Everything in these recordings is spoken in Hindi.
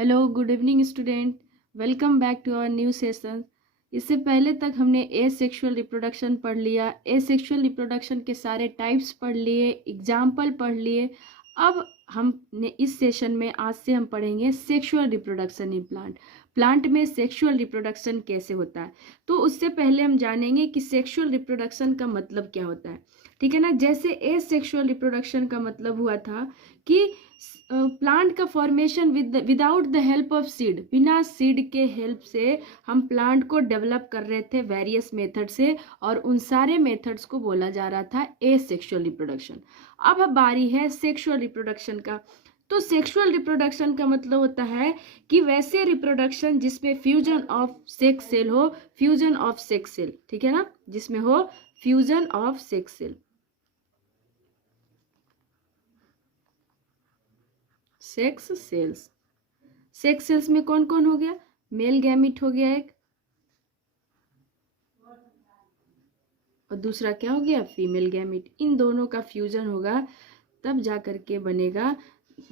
Hello, good evening student. Welcome back to our new session. इससे पहले तक हमने एसेक्सुअल रिप्रोडक्शन पढ़ लिया, एसेक्सुअल रिप्रोडक्शन के सारे टाइप्स पढ़ लिए, एग्जाम्पल पढ़ लिए। अब हमने इस सेशन में आज से हम पढ़ेंगे sexual reproduction in plant. Plant में सेक्सुअल रिप्रोडक्शन कैसे होता है, तो उससे पहले हम जानेंगे कि सेक्सुअल रिप्रोडक्शन का मतलब क्या होता है। ठीक है ना। जैसे एसेक्सुअल रिप्रोडक्शन का मतलब हुआ था कि प्लांट का formation without the help of seed, बिना सीड के हेल्प से हम प्लांट को डेवलप कर रहे थे वेरियस मेथड से, और उन सारे मेथड्स को बोला जा रहा था एसेक्सुअल रिप्रोडक्शन। अब बारी है सेक्सुअल रिप्रोडक्शन का। तो सेक्सुअल रिप्रोडक्शन का मतलब होता है कि वैसे रिप्रोडक्शन जिसमें फ्यूजन ऑफ सेक्स सेल हो, फ्यूजन ऑफ सेक्स सेल, ठीक है ना, जिसमें हो fusion of sex cell. Sex cells, sex cells में कौन कौन हो गया? मेल गैमिट हो गया एक, और दूसरा क्या हो गया? Female gamete. इन दोनों का फ्यूजन होगा तब जा करके बनेगा,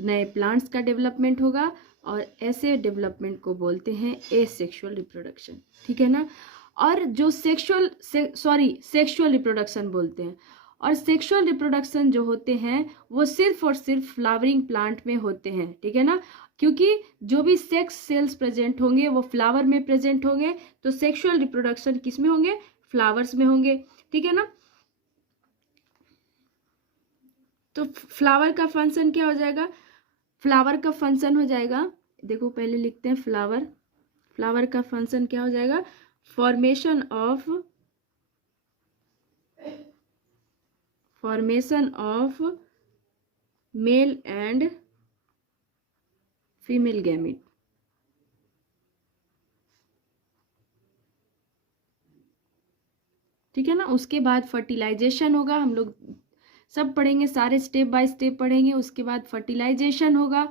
नए प्लांट्स का डेवलपमेंट होगा, और ऐसे डेवलपमेंट को बोलते हैं एसेक्सुअल रिप्रोडक्शन। ठीक है ना। और जो सेक्सुअल रिप्रोडक्शन बोलते हैं, और सेक्सुअल रिप्रोडक्शन जो होते हैं वो सिर्फ और सिर्फ फ्लावरिंग प्लांट में होते हैं। ठीक है ना। क्योंकि जो भी सेक्स सेल्स प्रेजेंट होंगे वो फ्लावर में प्रेजेंट होंगे, तो सेक्सुअल रिप्रोडक्शन किस में होंगे? फ्लावर्स में होंगे। ठीक है ना। तो फ्लावर का फंक्शन क्या हो जाएगा? फ्लावर का फंक्शन हो जाएगा, देखो पहले लिखते हैं फ्लावर। फ्लावर का फंक्शन क्या हो जाएगा? Formation of male and female gamete. ठीक है ना। उसके बाद फर्टिलाइजेशन होगा, हम लोग सब पढ़ेंगे, सारे स्टेप बाय स्टेप पढ़ेंगे। उसके बाद फर्टिलाइजेशन होगा,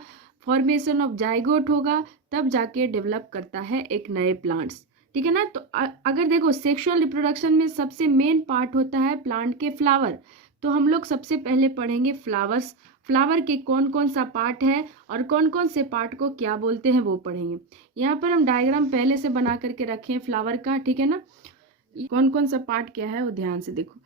फॉर्मेशन ऑफ जाइगोट होगा, तब जाके डेवलप करता है एक नए प्लांट्स। ठीक है ना। तो अगर देखो सेक्सुअल रिप्रोडक्शन में सबसे मेन पार्ट होता है प्लांट के फ्लावर, तो हम लोग सबसे पहले पढ़ेंगे फ्लावर्स। फ्लावर के कौन कौन सा पार्ट है और कौन कौन से पार्ट को क्या बोलते हैं वो पढ़ेंगे। यहाँ पर हम डायग्राम पहले से बना करके रखे हैं फ्लावर का। ठीक है ना। कौन कौन सा पार्ट क्या है वो ध्यान से देखो।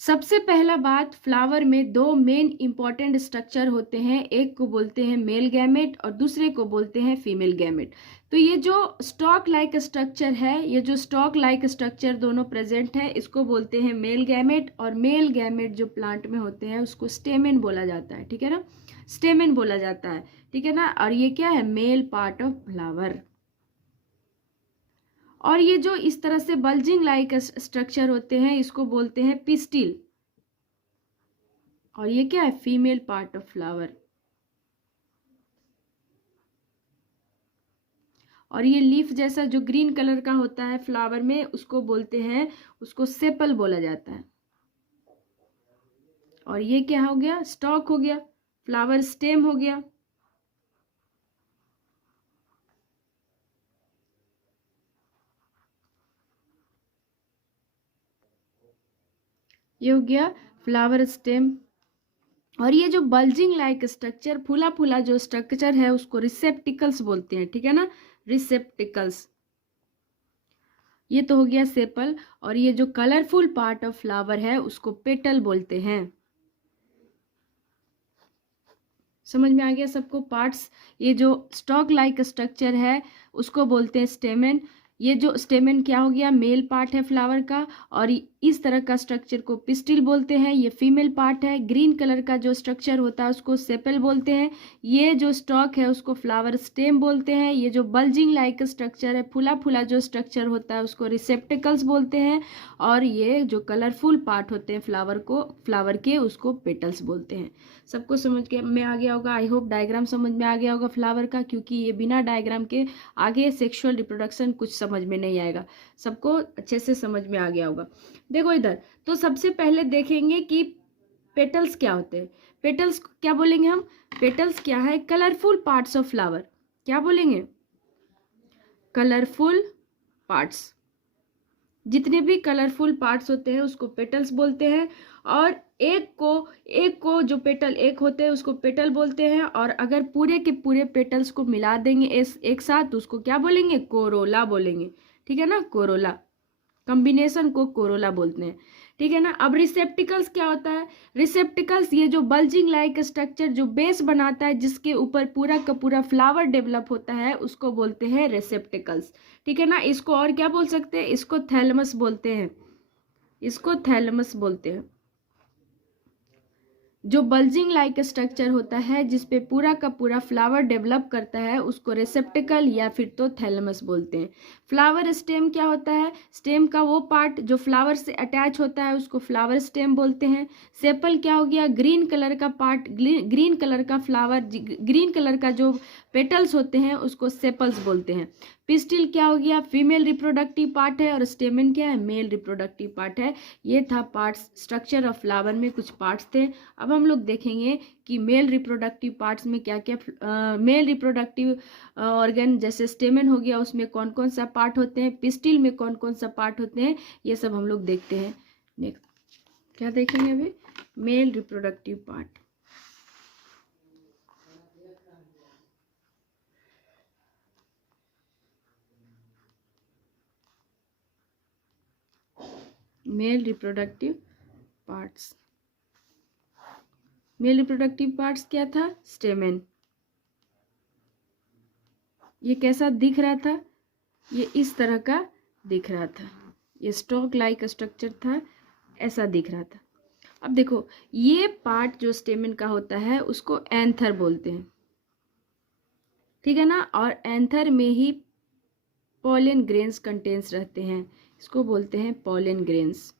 सबसे पहला बात, फ्लावर में दो मेन इंपॉर्टेंट स्ट्रक्चर होते हैं, एक को बोलते हैं मेल गैमेट और दूसरे को बोलते हैं फीमेल गैमेट। तो ये जो स्टॉक लाइक स्ट्रक्चर है, ये जो स्टॉक लाइक स्ट्रक्चर दोनों प्रेजेंट है, इसको बोलते हैं मेल गैमेट। और मेल गैमेट जो प्लांट में होते हैं उसको स्टेमेन बोला जाता है। ठीक है ना। स्टेमेन बोला जाता है। ठीक है ना। और ये क्या है? Male part of flower. और ये जो इस तरह से बल्जिंग लाइक स्ट्रक्चर होते हैं इसको बोलते हैं पिस्टिल। और ये क्या है? Female part of flower. और ये लीफ जैसा जो ग्रीन कलर का होता है फ्लावर में, उसको बोलते हैं, उसको सेपल बोला जाता है। और ये क्या हो गया? स्टॉक हो गया, फ्लावर स्टेम हो गया। ये हो गया फ्लावर स्टेम। और ये जो बल्जिंग लाइक स्ट्रक्चर, फूला फूला जो स्ट्रक्चर है, उसको रिसेप्टिकल्स बोलते हैं। ठीक है ना। रिसेप्टिकल्स। ये तो हो गया सेपल। और ये जो कलरफुल पार्ट ऑफ फ्लावर है उसको पेटल बोलते हैं। समझ में आ गया सबको पार्ट्स। ये जो स्टॉक लाइक स्ट्रक्चर है उसको बोलते हैं स्टेमेन। ये जो स्टेमेन क्या हो गया? मेल पार्ट है फ्लावर का। और इस तरह का स्ट्रक्चर को पिस्टिल बोलते हैं, ये फीमेल पार्ट है। ग्रीन कलर का जो स्ट्रक्चर होता है उसको सेपल बोलते हैं। ये जो स्टॉक है उसको फ्लावर स्टेम बोलते हैं। ये जो बल्जिंग लाइक स्ट्रक्चर है, फूला फूला जो स्ट्रक्चर होता है, उसको रिसेप्टिकल्स बोलते हैं। और ये जो कलरफुल पार्ट होते हैं फ्लावर के, उसको पेटल्स बोलते हैं। सबको समझ के में आ गया होगा। आई होप डायग्राम समझ में आ गया होगा फ्लावर का, क्योंकि ये बिना डायग्राम के आगे सेक्सुअल रिप्रोडक्शन कुछ समझ में नहीं आएगा। सबको अच्छे से समझ में आ गया होगा। देखो इधर, तो सबसे पहले देखेंगे कि पेटल्स क्या होते हैं। पेटल्स क्या बोलेंगे हम? पेटल्स क्या है? Colourful parts of flower. क्या बोलेंगे? Colourful parts. जितने भी कलरफुल पार्ट्स होते हैं उसको पेटल्स बोलते हैं, और एक को जो पेटल एक होते हैं उसको पेटल बोलते हैं, और अगर पूरे के पूरे पेटल्स को मिला देंगे एक साथ तो उसको क्या बोलेंगे, कोरोला बोलेंगे। ठीक है ना, कोरोला, कॉम्बिनेशन को कोरोला बोलते हैं। ठीक है ना। अब रिसेप्टिकल्स क्या होता है, रिसेप्टिकल्स ये जो बल्जिंग लाइक स्ट्रक्चर जो बेस बनाता है जिसके ऊपर पूरा का पूरा फ्लावर डेवलप होता है उसको बोलते हैं रिसेप्टिकल्स। ठीक है ना। इसको और क्या बोल सकते हैं, इसको थैलमस बोलते हैं, इसको थैलमस बोलते हैं। जो बल्जिंग लाइक स्ट्रक्चर होता है जिसपे पूरा का पूरा फ्लावर डेवलप करता है उसको रिसेप्टिकल या फिर तो थैलमस बोलते हैं। फ्लावर स्टेम क्या होता है, स्टेम का वो पार्ट जो फ्लावर से अटैच होता है उसको फ्लावर स्टेम बोलते हैं। सेपल क्या हो गया, ग्रीन कलर का पार्ट, ग्रीन कलर का फ्लावर, ग्रीन कलर का जो पेटल्स होते हैं उसको सेपल्स बोलते हैं। पिस्टिल क्या हो गया, फीमेल रिप्रोडक्टिव पार्ट है, और स्टेमन क्या है, मेल रिप्रोडक्टिव पार्ट है। ये था पार्ट्स, स्ट्रक्चर ऑफ फ्लावर में कुछ पार्ट्स थे। अब हम लोग देखेंगे कि मेल रिप्रोडक्टिव पार्ट्स में क्या क्या, मेल रिप्रोडक्टिव ऑर्गन जैसे स्टेमन हो गया उसमें कौन कौन सा पार्ट होते हैं, पिस्टिल में कौन कौन सा पार्ट होते हैं, ये सब हम लोग देखते हैं। नेक्स्ट क्या देखेंगे अभी, male reproductive part. Male reproductive parts, male reproductive parts क्या था, स्टेमेन। ये कैसा दिख रहा था, ये इस तरह का दिख रहा था, ये स्टॉक लाइक स्ट्रक्चर था, ऐसा दिख रहा था। अब देखो ये पार्ट जो स्टेमेन का होता है उसको एंथर बोलते हैं। ठीक है ना, और एंथर में ही पॉलन ग्रेन्स कंटेन्स रहते हैं, इसको बोलते हैं पॉलन ग्रेन्स।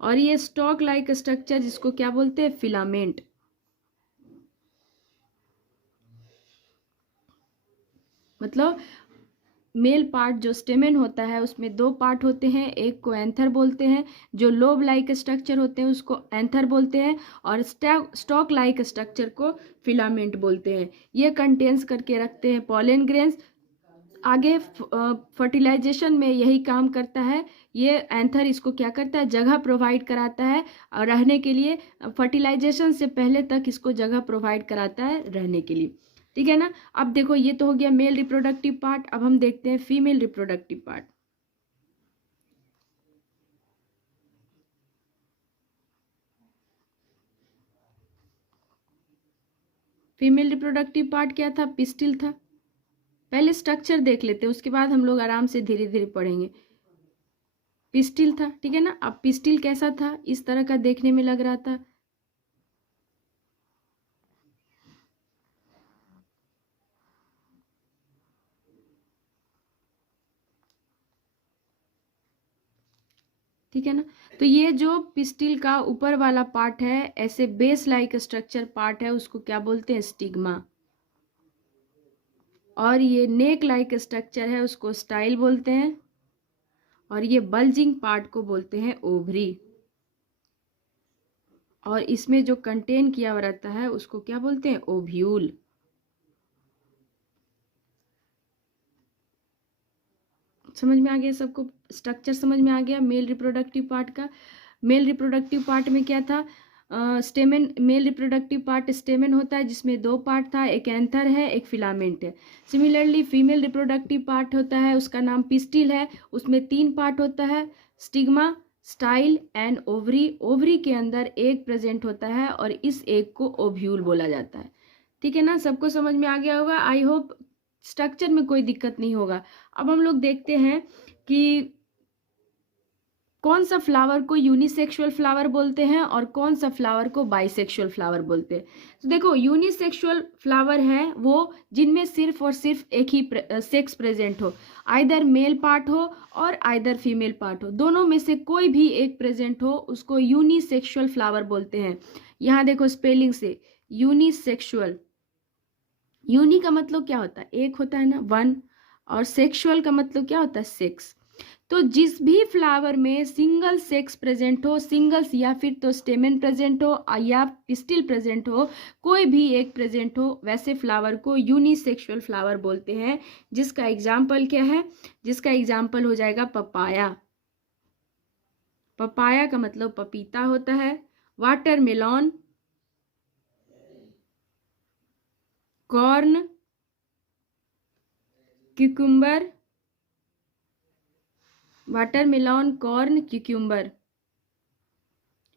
और ये स्टॉक लाइक स्ट्रक्चर जिसको क्या बोलते हैं, फिलामेंट। मतलब मेल पार्ट जो स्टेमेन होता है उसमें दो पार्ट होते हैं, एक को एंथर बोलते हैं, जो लोब लाइक स्ट्रक्चर होते हैं उसको एंथर बोलते हैं, और स्टॉक लाइक स्ट्रक्चर को फिलामेंट बोलते हैं। ये कंटेन्स करके रखते हैं पॉलन ग्रेन्स। आगे फर्टिलाइजेशन में यही काम करता है, ये एंथर इसको क्या करता है, जगह प्रोवाइड कराता है और रहने के लिए, फर्टिलाइजेशन से पहले तक इसको जगह प्रोवाइड कराता है रहने के लिए। ठीक है ना। अब देखो ये तो हो गया मेल रिप्रोडक्टिव पार्ट, अब हम देखते हैं female reproductive part. Female reproductive part क्या था, पिस्टिल था। पहले स्ट्रक्चर देख लेते हैं उसके बाद हम लोग आराम से धीरे धीरे पढ़ेंगे। पिस्टिल था, ठीक है ना। अब पिस्टिल कैसा था, इस तरह का देखने में लग रहा था। ठीक है ना। तो ये जो पिस्टिल का ऊपर वाला पार्ट है, ऐसे बेस लाइक स्ट्रक्चर पार्ट है, उसको क्या बोलते हैं, स्टिग्मा। और ये नेक लाइक स्ट्रक्चर है उसको स्टाइल बोलते हैं, और ये बल्जिंग पार्ट को बोलते हैं ओवरी। और इसमें जो कंटेन किया हुआ रहता है उसको क्या बोलते हैं, ओव्यूल। समझ में आ गया सबको, स्ट्रक्चर समझ में आ गया मेल रिप्रोडक्टिव पार्ट का। मेल रिप्रोडक्टिव पार्ट में क्या था, stamen, male reproductive part stamen होता है जिसमें दो पार्ट था, एक एंथर है एक फिलामेंट है। सिमिलरली फीमेल रिप्रोडक्टिव पार्ट होता है उसका नाम पिस्टिल है, उसमें तीन पार्ट होता है, stigma, style and ovary. Ovary के अंदर एग प्रेजेंट होता है और इस एग को ओव्यूल बोला जाता है। ठीक है ना, सबको समझ में आ गया होगा, आई होप स्ट्रक्चर में कोई दिक्कत नहीं होगा। अब हम लोग देखते हैं कि कौन सा फ्लावर को यूनिसेक्सुअल फ्लावर बोलते हैं और कौन सा फ्लावर को बाइसेक्सुअल फ्लावर बोलते हैं। तो देखो यूनिसेक्सुअल फ्लावर है वो जिनमें सिर्फ और सिर्फ एक ही सेक्स प्रेजेंट हो, आइदर मेल पार्ट हो और आइदर फीमेल पार्ट हो, दोनों में से कोई भी एक प्रेजेंट हो उसको यूनिसेक्सुअल फ्लावर बोलते हैं। यहाँ देखो स्पेलिंग से, यूनिसेक्सुअल, यूनि का मतलब क्या होता है, एक होता है ना, वन, और सेक्सुअल का मतलब क्या होता है, सेक्स। तो जिस भी फ्लावर में सिंगल सेक्स प्रेजेंट हो, सिंगल्स या फिर तो स्टेमेन प्रेजेंट हो या पिस्टिल प्रेजेंट हो, कोई भी एक प्रेजेंट हो, वैसे फ्लावर को यूनिसेक्सुअल फ्लावर बोलते हैं। जिसका एग्जाम्पल क्या है? जिसका एग्जाम्पल हो जाएगा पपाया। पपाया का मतलब पपीता होता है। Watermelon, corn, cucumber, watermelon, corn, cucumber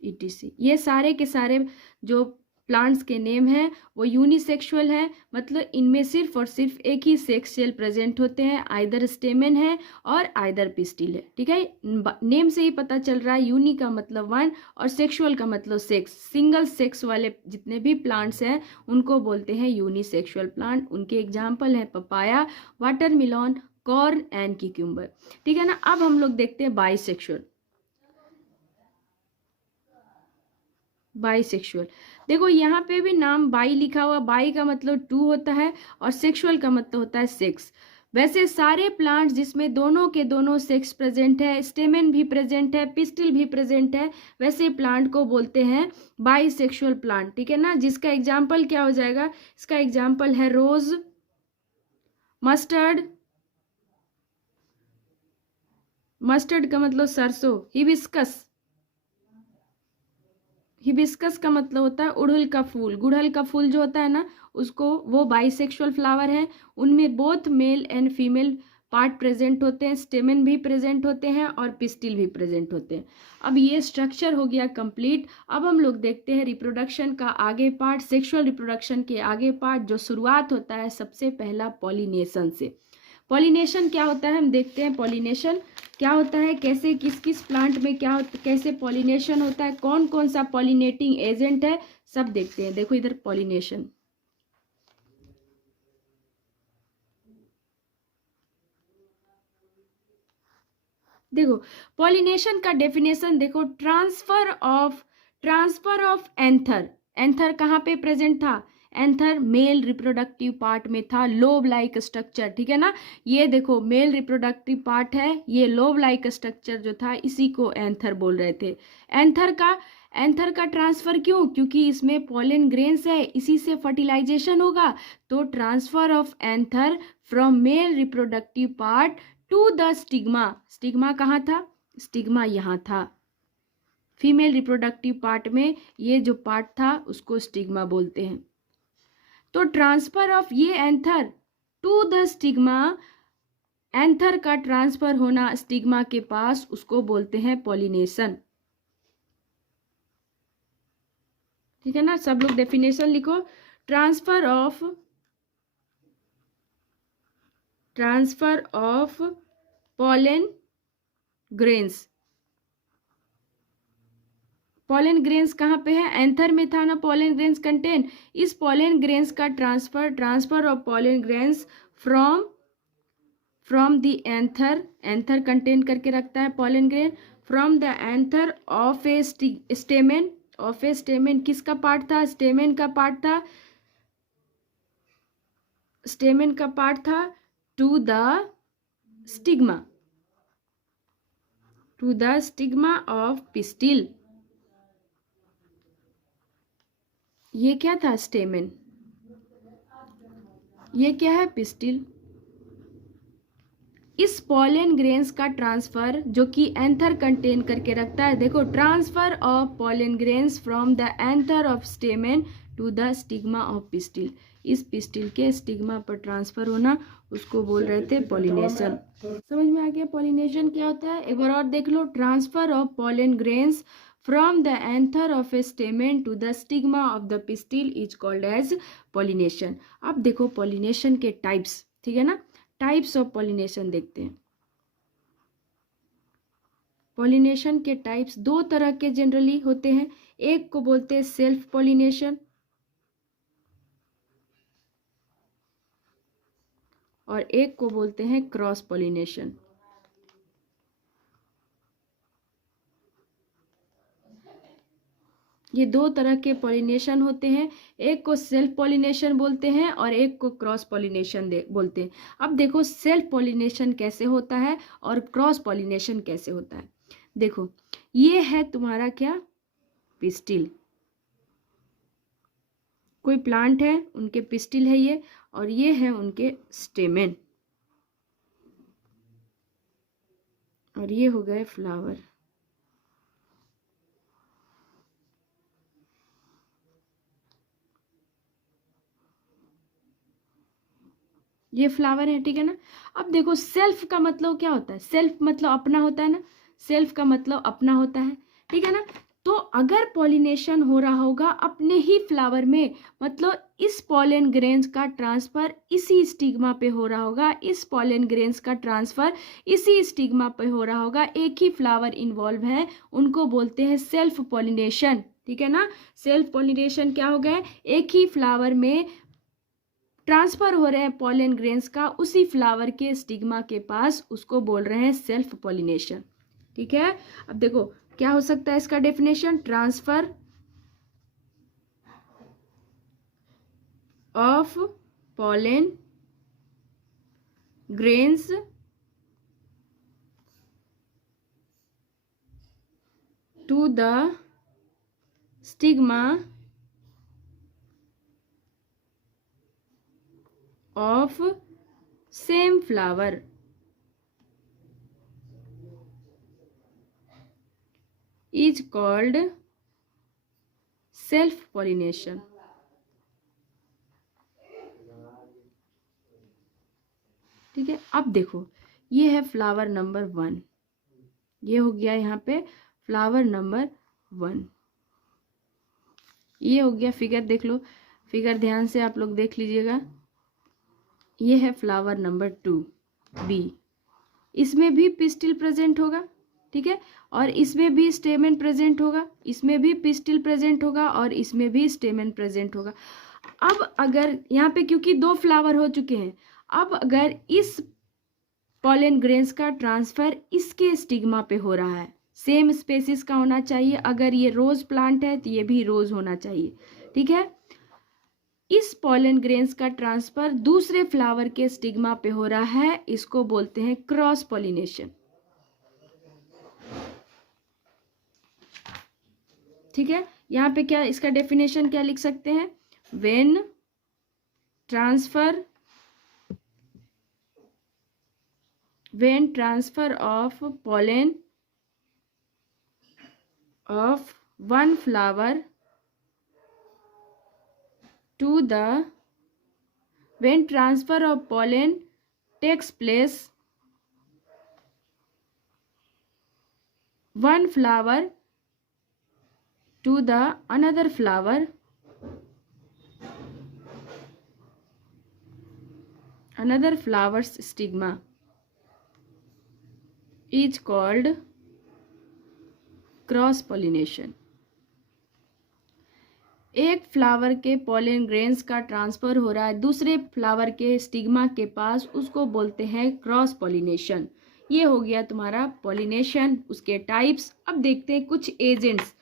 etc। ये सारे के सारे जो प्लांट्स के नेम हैं वो यूनिसेक्सुअल है, मतलब इनमें सिर्फ और सिर्फ एक ही सेक्स सेल प्रेजेंट होते हैं, आइदर स्टेमेन है और आइदर पिस्टिल है। ठीक है, नेम से ही पता चल रहा है, यूनि का मतलब वन और सेक्सुअल का मतलब सेक्स। सिंगल सेक्स वाले जितने भी प्लांट्स हैं उनको बोलते हैं यूनिसेक्सुअल प्लांट। उनके एग्जाम्पल हैं पपाया, वाटरमेलॉन, कॉर्न एंड क्यूक्यूम्बर। ठीक है ना। अब हम लोग देखते हैं बाइसेक्सुअल। बाइसेक्सुअल, देखो यहाँ पे भी नाम बाई लिखा हुआ। बाई का मतलब टू होता है और सेक्सुअल का मतलब होता है सेक्स। वैसे सारे प्लांट्स जिसमें दोनों के दोनों सेक्स प्रेजेंट है, स्टेमेन भी प्रेजेंट है, पिस्टिल भी प्रेजेंट है, वैसे प्लांट को बोलते हैं बाइसेक्सुअल प्लांट। ठीक है ना। जिसका एग्जाम्पल क्या हो जाएगा? इसका एग्जाम्पल है रोज, मस्टर्ड, मस्टर्ड का मतलब सरसों, हिबिस्कस, हिबिस्कस का मतलब होता है उड़हुल का फूल। गुड़हल का फूल जो होता है ना उसको, वो बाइसेक्सुअल फ्लावर है। उनमें both male and female part present होते हैं, स्टेमेन भी प्रेजेंट होते हैं और पिस्टिल भी प्रेजेंट होते हैं। अब ये स्ट्रक्चर हो गया कंप्लीट। अब हम लोग देखते हैं रिप्रोडक्शन का आगे पार्ट, सेक्सुअल रिप्रोडक्शन के आगे पार्ट, जो शुरुआत होता है सबसे पहला पॉलिनेशन से। पॉलिनेशन क्या होता है हम देखते हैं। पॉलिनेशन क्या होता है, कैसे किस किस प्लांट में क्या होता, कैसे पॉलिनेशन होता है, कौन कौन सा पॉलिनेटिंग एजेंट है, सब देखते हैं। देखो इधर पॉलिनेशन, देखो पॉलिनेशन का डेफिनेशन देखो। Transfer of anther. एंथर कहाँ पे प्रेजेंट था? एंथर मेल रिप्रोडक्टिव पार्ट में था, लोब लाइक स्ट्रक्चर। ठीक है ना। ये देखो मेल रिप्रोडक्टिव पार्ट है, ये लोब लाइक स्ट्रक्चर जो था इसी को एंथर बोल रहे थे। एंथर का ट्रांसफर क्यों? क्योंकि इसमें पॉलन ग्रेन्स है, इसी से फर्टिलाइजेशन होगा। तो transfer of anther from male reproductive part two the stigma. Stigma कहाँ था? स्टिग्मा यहाँ था। फीमेल रिप्रोडक्टिव पार्ट में ये जो पार्ट था उसको स्टिग्मा बोलते हैं। तो ट्रांसफर ऑफ ये anther to the stigma, anther का ट्रांसफर होना स्टिग्मा के पास, उसको बोलते हैं पॉलिनेशन। ठीक है ना। सब लोग डेफिनेशन लिखो। Transfer of pollen grains. Pollen grains कहाँ पे है? एंथर में था ना पॉलन ग्रेन्स कंटेन। इस पॉलन ग्रेन्स का transfer of pollen grains from the anther, anther contain करके रखता है pollen grain, from the anther of a stamen. Of a stamen किसका पार्ट था? स्टेमेन का पार्ट था, स्टेमेन का पार्ट था, to the stigma, to the stigma of pistil. ये क्या था? स्टेमेन। ये क्या है? पिस्टिल। इस पॉलन ग्रेन्स का ट्रांसफर जो कि एंथर कंटेन करके रखता है, देखो transfer of pollen grains from the anther of stamen to the stigma of pistil. इस पिस्टिल के स्टिग्मा पर ट्रांसफर होना उसको बोल रहे थे पॉलिनेशन। समझ में आ गया पॉलिनेशन क्या होता है? एक बार और देख लो। Transfer of pollen grains from the anther of a stamen to the stigma of the pistil is called as pollination. अब देखो पॉलिनेशन के टाइप्स। ठीक है ना। टाइप्स ऑफ पॉलिनेशन देखते हैं। पॉलिनेशन के टाइप्स दो तरह के जनरली होते हैं। एक को बोलते हैं सेल्फ पॉलिनेशन और एक को बोलते हैं क्रॉस पॉलिनेशन। ये दो तरह के पॉलिनेशन होते हैं, एक को सेल्फ पॉलिनेशन बोलते हैं और एक को क्रॉस पॉलिनेशन बोलते हैं। अब देखो सेल्फ पॉलिनेशन कैसे होता है और क्रॉस पॉलिनेशन कैसे होता है। देखो ये है तुम्हारा क्या, पिस्टिल। कोई प्लांट है, उनके पिस्टिल है ये, और ये है उनके स्टेमेन, और ये हो गए फ्लावर। ये फ्लावर है, ठीक है ना। अब देखो सेल्फ का मतलब क्या होता है, सेल्फ मतलब अपना होता है ना, सेल्फ का मतलब अपना होता है, ठीक है ना। तो अगर पॉलिनेशन हो रहा होगा अपने ही फ्लावर में, मतलब इस पॉलन ग्रेन्स का ट्रांसफर इसी स्टिग्मा पे हो रहा होगा, इस पॉलन ग्रेन्स का ट्रांसफर इसी स्टिग्मा पे हो रहा होगा, एक ही फ्लावर इन्वॉल्व है, उनको बोलते हैं सेल्फ पॉलिनेशन, ठीक है ना। सेल्फ पॉलिनेशन क्या हो गया, एक ही फ्लावर में ट्रांसफर हो रहे हैं पॉलन ग्रेन्स का उसी फ्लावर के स्टिग्मा के पास, उसको बोल रहे हैं सेल्फ पॉलिनेशन, ठीक है। अब देखो क्या हो सकता है इसका definition, transfer of pollen grains to the stigma of same flower is called self pollination, ठीक है। अब देखो ये है फ्लावर नंबर 1, ये हो गया यहाँ पे फ्लावर नंबर 1, ये हो गया। फिगर देख लो, फिगर ध्यान से आप लोग देख लीजिएगा, ये है फ्लावर नंबर 2 बी, इसमें भी पिस्टिल प्रेजेंट होगा, ठीक है, और इसमें भी स्टेमेन प्रेजेंट होगा, इसमें भी पिस्टिल प्रेजेंट होगा और इसमें भी स्टेमेन प्रेजेंट होगा। अब अगर यहाँ पे क्योंकि 2 फ्लावर हो चुके हैं, अब अगर इस पॉलन ग्रेन्स का ट्रांसफर इसके स्टिग्मा पे हो रहा है, सेम स्पेसिस का होना चाहिए, अगर ये रोज प्लांट है तो ये भी रोज होना चाहिए, ठीक है। इस पॉलन ग्रेन्स का ट्रांसफर दूसरे फ्लावर के स्टिग्मा पे हो रहा है, इसको बोलते हैं क्रॉस पॉलिनेशन, ठीक है। यहाँ पे क्या इसका डेफिनेशन क्या लिख सकते हैं, when transfer of pollen of one flower to the when transfer of pollen takes place one flower to the another flower's stigma is called cross pollination. एक फ्लावर के पॉलन ग्रेन्स का ट्रांसफर हो रहा है दूसरे फ्लावर के स्टिग्मा के पास, उसको बोलते हैं क्रॉस पॉलिनेशन। ये हो गया तुम्हारा पॉलिनेशन, उसके टाइप्स। अब देखते हैं कुछ एजेंट्स,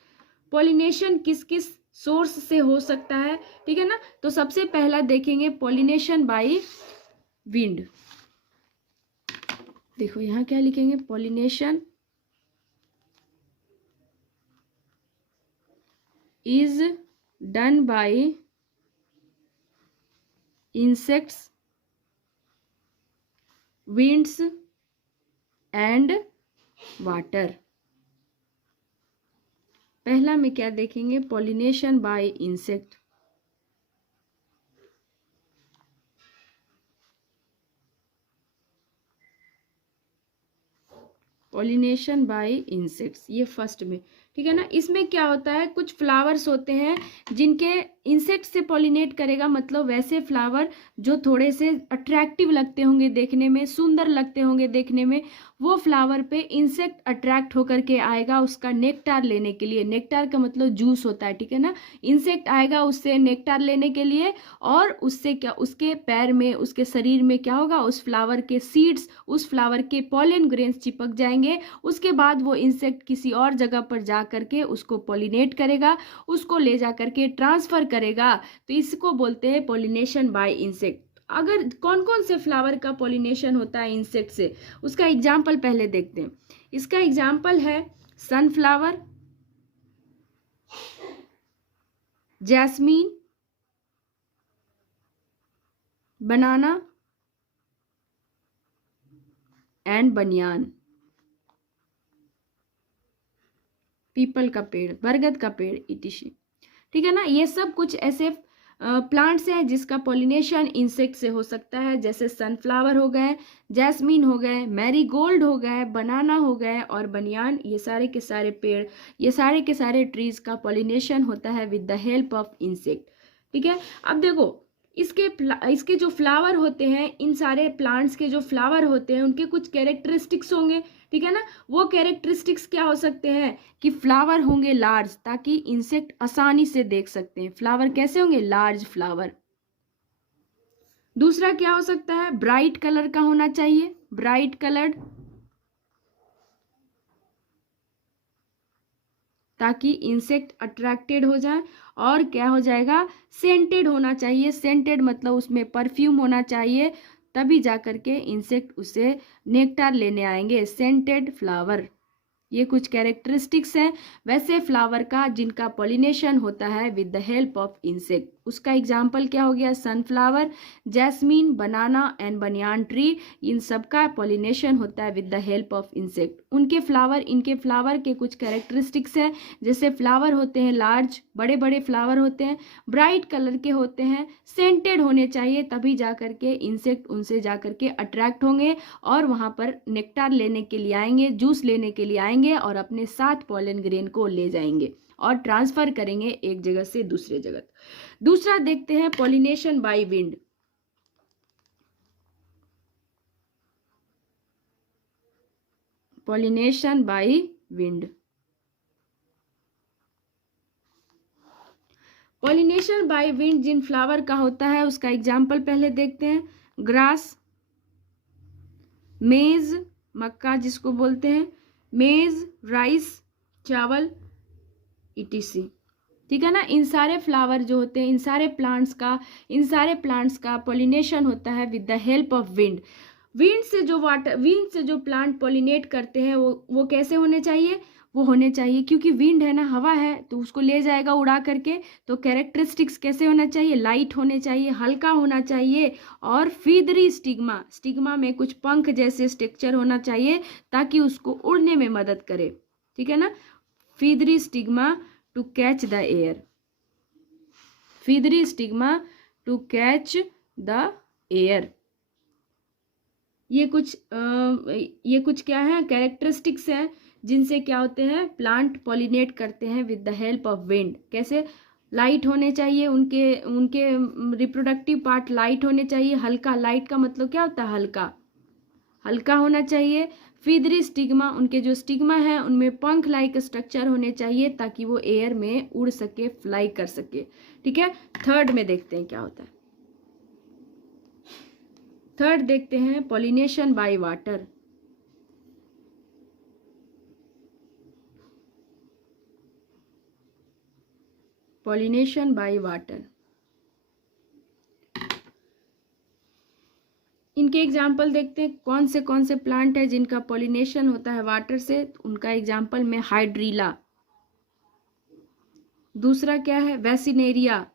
पॉलिनेशन किस किस सोर्स से हो सकता है, ठीक है ना। तो सबसे पहला देखेंगे पॉलिनेशन बाय विंड। देखो यहाँ क्या लिखेंगे, pollination is done by insects, winds and water। पहला में क्या देखेंगे, pollination by insect. Pollination by insects, ये फर्स्ट में, ठीक है ना। इसमें क्या होता है, कुछ फ्लावर्स होते हैं जिनके इंसेक्ट से पॉलिनेट करेगा मतलब वैसे फ्लावर जो थोड़े से अट्रैक्टिव लगते होंगे देखने में, सुंदर लगते होंगे देखने में, वो फ्लावर पे इंसेक्ट अट्रैक्ट होकर के आएगा उसका नेक्टार लेने के लिए। नेक्टार का मतलब जूस होता है, ठीक है ना। इंसेक्ट आएगा उससे नेक्टार लेने के लिए, और उससे क्या, उसके पैर में, उसके शरीर में क्या होगा, उस फ्लावर के सीड्स, उस फ्लावर के पॉलन ग्रेन्स चिपक जाएंगे। उसके बाद वो इंसेक्ट किसी और जगह पर जा करके उसको पॉलिनेट करेगा, उसको ले जा करके ट्रांसफर करेगा। तो इसको बोलते हैं पॉलिनेशन बाय इंसेक्ट। अगर कौन कौन से फ्लावर का पॉलिनेशन होता है इंसेक्ट से, उसका एग्जाम्पल पहले देखते हैं। इसका एग्जाम्पल है सनफ्लावर, जैस्मीन, बनाना एंड बनियान। पीपल का पेड़, बरगद का पेड़, इटिशी, ठीक है ना। ये सब कुछ ऐसे प्लांट्स हैं जिसका पॉलिनेशन इंसेक्ट से हो सकता है, जैसे सनफ्लावर हो गए, जैस्मीन हो गए, मैरीगोल्ड हो गए, बनाना हो गए और बनियान। ये सारे के सारे पेड़, ये सारे के सारे ट्रीज का पॉलिनेशन होता है with the help of insect, ठीक है। अब देखो इसके जो फ्लावर होते हैं, इन सारे प्लांट्स के जो फ्लावर होते हैं उनके कुछ कैरेक्टरिस्टिक्स होंगे, ठीक है ना। वो कैरेक्टरिस्टिक्स क्या हो सकते हैं कि फ्लावर होंगे लार्ज, ताकि इंसेक्ट आसानी से देख सकते हैं। फ्लावर कैसे होंगे, लार्ज फ्लावर। दूसरा क्या हो सकता है, ब्राइट कलर का होना चाहिए, ब्राइट कलर्ड, ताकि इंसेक्ट अट्रैक्टेड हो जाए। और क्या हो जाएगा, सेंटेड होना चाहिए, सेंटेड मतलब उसमें परफ्यूम होना चाहिए, तभी जा करके इंसेक्ट उसे नेक्टार लेने आएंगे। सेंटेड फ्लावर, ये कुछ कैरेक्टरिस्टिक्स हैं वैसे फ्लावर का जिनका पॉलिनेशन होता है with the help of insect. उसका एग्जाम्पल क्या हो गया, sunflower, jasmine, banana and banyan tree. इन सब का पॉलिनेशन होता है with the help of insect. उनके फ्लावर, इनके फ्लावर के कुछ कैरेक्टरिस्टिक्स हैं, जैसे फ्लावर होते हैं लार्ज, बड़े बड़े फ्लावर होते हैं, ब्राइट कलर के होते हैं, सेंटेड होने चाहिए, तभी जा करके इंसेक्ट उनसे जा करके अट्रैक्ट होंगे और वहां पर नेक्टार लेने के लिए आएंगे, जूस लेने के लिए आएंगे और अपने साथ पॉलन ग्रेन को ले जाएंगे और ट्रांसफर करेंगे एक जगह से दूसरे जगह। दूसरा देखते हैं pollination by wind. Pollination by wind, pollination by wind जिन फ्लावर का होता है उसका एग्जाम्पल पहले देखते हैं। ग्रास, मेज, मक्का जिसको बोलते हैं, मेज, राइस, चावल, इटीसी, ठीक है ना। इन सारे फ्लावर जो होते हैं, इन सारे प्लांट्स का पॉलिनेशन होता है with the help of wind. Wind से जो प्लांट पॉलिनेट करते हैं वो कैसे होने चाहिए, वो होने चाहिए, क्योंकि विंड है ना, हवा है, तो उसको ले जाएगा उड़ा करके। तो कैरेक्टरिस्टिक्स कैसे होना चाहिए, लाइट होने चाहिए, हल्का होना चाहिए और फीदरी स्टिग्मा, स्टिग्मा में कुछ पंख जैसे स्ट्रक्चर होना चाहिए ताकि उसको उड़ने में मदद करे, ठीक है ना। Feathery stigma to catch the air, feathery stigma to catch the air. ये कुछ क्या है, कैरेक्टरिस्टिक्स हैं जिनसे क्या होते हैं, प्लांट पॉलिनेट करते हैं with the help of wind. कैसे, लाइट होने चाहिए, उनके रिप्रोडक्टिव पार्ट लाइट होने चाहिए, हल्का, लाइट का मतलब क्या होता है, हल्का, हल्का होना चाहिए। फीदरी स्टिग्मा, उनके जो स्टिग्मा है उनमें पंख लाइक स्ट्रक्चर होने चाहिए ताकि वो एयर में उड़ सके, फ्लाई कर सके, ठीक है। थर्ड में देखते हैं क्या होता है। थर्ड देखते हैं pollination by water. Pollination by water, इनके एग्जाम्पल देखते हैं कौन से प्लांट है जिनका पॉलिनेशन होता है वाटर से। उनका एग्जाम्पल में हाइड्रीला, दूसरा क्या है, वैसिनेरिया,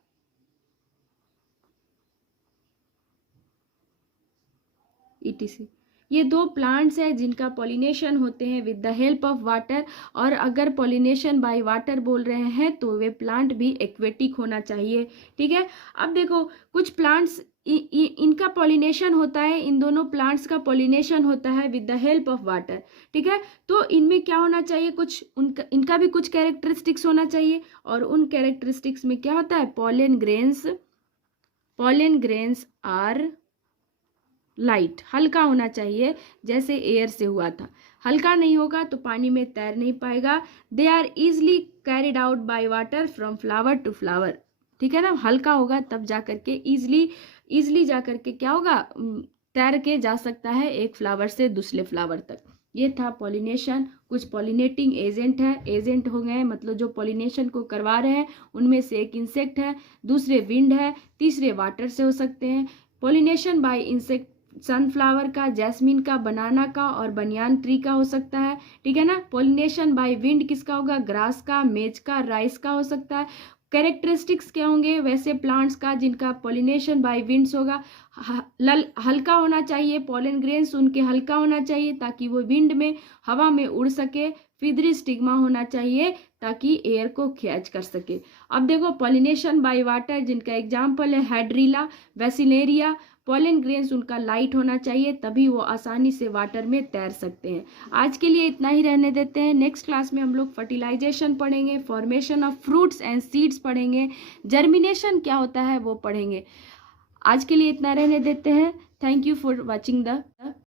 ईटीसी। ये 2 प्लांट्स हैं जिनका पॉलिनेशन होते हैं with the help of water, और अगर पॉलिनेशन बाय वाटर बोल रहे हैं तो वे प्लांट भी एक्वेटिक होना चाहिए। ठीक है, अब देखो कुछ प्लांट्स इनका पॉलिनेशन होता है, इन दोनों प्लांट्स का पॉलिनेशन होता है with the help of water. ठीक है, तो इनमें क्या होना चाहिए, कुछ इनका भी कुछ कैरेक्टरिस्टिक्स होना चाहिए, और उन कैरेक्टरिस्टिक्स में क्या होता है, पोलन ग्रेन्स आर लाइट, हल्का होना चाहिए जैसे एयर से हुआ था। हल्का नहीं होगा तो पानी में तैर नहीं पाएगा। They are easily carried out by water from flower to flower. ठीक है ना, हल्का होगा तब जा करके इजली जा करके क्या होगा, तैर के जा सकता है एक फ्लावर से दूसरे फ्लावर तक। ये था पॉलिनेशन। कुछ पॉलिनेटिंग एजेंट हो गए, मतलब जो पॉलिनेशन को करवा रहे हैं उनमें से एक इंसेक्ट है, दूसरे विंड है, तीसरे वाटर से हो सकते हैं। पॉलिनेशन बाय इंसेक्ट सनफ्लावर का, जैस्मिन का, बनाना का और बनियान ट्री का हो सकता है। ठीक है ना, पॉलिनेशन बाय विंड किसका होगा, ग्रास का, मेज का, राइस का हो सकता है। कैरेक्टरिस्टिक्स क्या होंगे वैसे प्लांट्स का जिनका पॉलिनेशन बाय विंड्स होगा, हल्का होना चाहिए, पोलन ग्रेन्स उनके हल्का होना चाहिए ताकि वो विंड में, हवा में उड़ सके। फिदरी स्टिग्मा होना चाहिए ताकि एयर को कैच कर सके। अब देखो पॉलिनेशन बाय वाटर जिनका एग्जाम्पल है हाइड्रिला, वेसिलेरिया। पोलन ग्रेन्स उनका लाइट होना चाहिए तभी वो आसानी से वाटर में तैर सकते हैं। आज के लिए इतना ही रहने देते हैं। नेक्स्ट क्लास में हम लोग फर्टिलाइजेशन पढ़ेंगे, formation of fruits and seeds पढ़ेंगे, जर्मिनेशन क्या होता है वो पढ़ेंगे। आज के लिए इतना रहने देते हैं। Thank you for watching the